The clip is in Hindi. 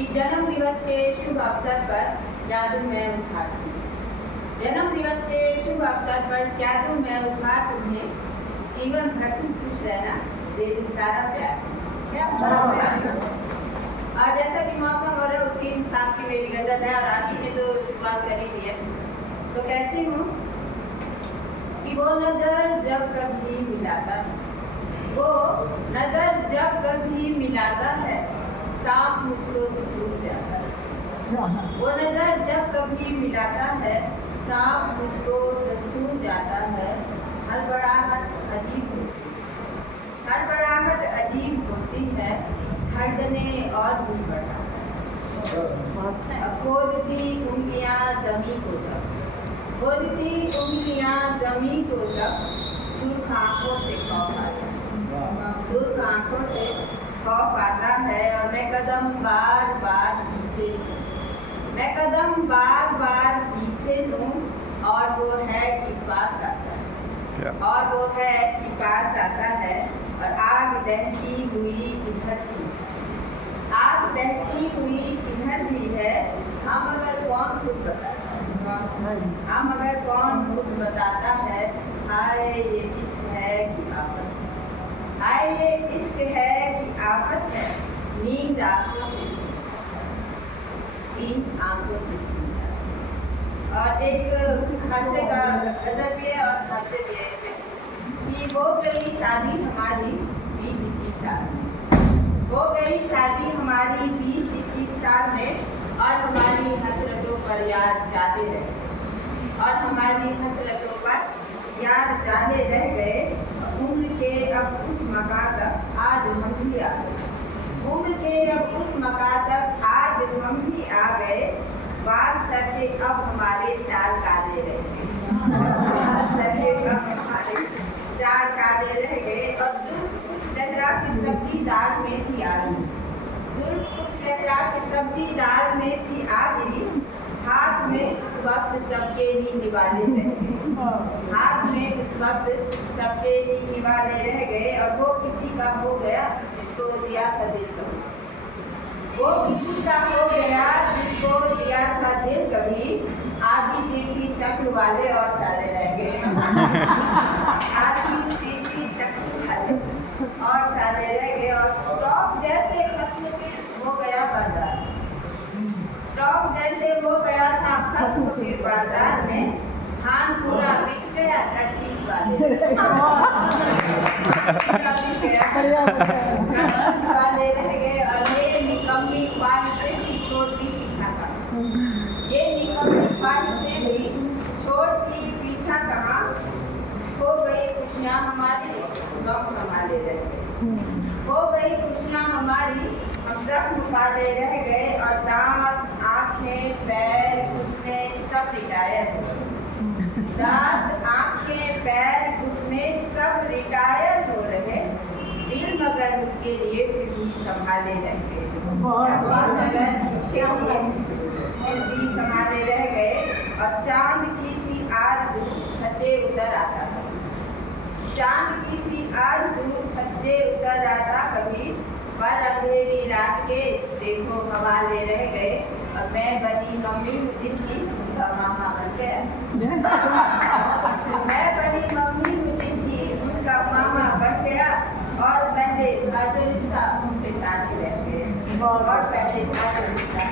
कि जन्म दिवस के शुभ अवसर पर क्या दूं मैं उपहार तुम्हें। जन्म दिवस के शुभ अवसर पर क्या दूं मैं उपहार तुम्हें, जीवन भर तुम खुश रहना देवी सारा प्यार। क्या और जैसा कि मौसम हो रहा है उसी हिसाब की मेरी गजल है और आज ने तो शुरुआत कर ही दी है। तो कहती हूँ कि वो नजर जब कभी मिलाता है, वो नजर जब कभी मिलाता है, सांप मुझको तो छूट जाता है। वो नजर जब कभी मिलाता है, सांप मुझको तो छूट जाता है। हड़बड़ाहट अजीब होती है, हड़बड़ाहट अजीब होती है, धड़कने और भी बढ़ाता है। खोदती उंगलियां जमी को जब, खोदती उंगलियां जमी को जब, सुर्ख आंखों से खौफ आता है, सुर्ख आंखों से खौफ आता है। और मैं कदम बार बार पीछे, मैं कदम बार बार पीछे लूं और वो है कि पास आता है, और वो है कि पास आता है। और आग दहती हुई इधर भी, आग दहती हुई इधर भी है। हम अगर कौन खुद बताता है, हम अगर कौन खुद बताता है, हाय ये इश्क है कि आफत है, हाय ये इश्क है कि आफत है। नींद आंखों से छीन, नींद आंखों से छीन जाती। और एक हादसे का गजल भी है और हादसे भी है इसमें कि वो गई शादी हमारी 20-21 साल में, हो गई शादी हमारी 20-21 साल में, और हमारी हसरतों पर याद जाते रहे, और हमारी हसरतों पर याद जाते रह गए। उम्र के अब उस मकान तक आज हम भी आ गए, उम्र के अब उस मकान तक आज हम भी आ गए। बाल सर के अब हमारे चार काले रह गए, बाल सर के अब हमारे चार काले रह गए। और जुल्फ कुछ लहरा की सब्जी दाल में थी आलू, जुल्फ कुछ लहरा की सब्जी दाल में थी आगली। हाथ में उस वक्त सबके ही निवाले रह गए, हाथ में उस वक्त सबके ही निवाले रह गए। और वो किसी का हो गया जिसको दिया था दिल कभी, वो किसी का हो गया जिसको दिया था दिल कभी। आधी तिरछी शक्ल वाले और सारे रह गए, आधी तिरछी शक्ल वाले और सारे रह गए। और स्टॉक जैसे खत्म फिर हो गया बाजार, स्टॉक जैसे हो गया था खत्म फिर बाजार में। धान पूरा बिक गया 30 वाले वाले रह गए। और ये निकम्मी पाल से भी छोड़ती पीछा कहाँ, ये निकम्मी पाल से भी छोड़ती पीछा कहाँ। हो गई खुशियाँ हमारी, गम संभाले रह गए, हो गई खुशियाँ हमारी, हम जख्म पाले रह गए। और दांत आँखें पैर घुटने सब रिटायर हो गए, दांत आँखें पैर घुटने सब रिटायर हो रहे। दिल मगर उसके लिए फिर भी संभाले रह गए, मगर उसके लिए फिर भी संभाले रह गए। और चांद की थी आरज़ू छते उतर आता था, चांद की थी आरज़ू छते उतर आता कभी। पर अंधेरी रात के देखो हवाले रह गए। और मैं बनी मम्मी जिनकी उनका मामा बन गया, मैं बनी मम्मी जिनकी उनका मामा बन गया। और पहले का जो रिश्ता उन पे ताने रह गए, और पहले का जो रिश्ता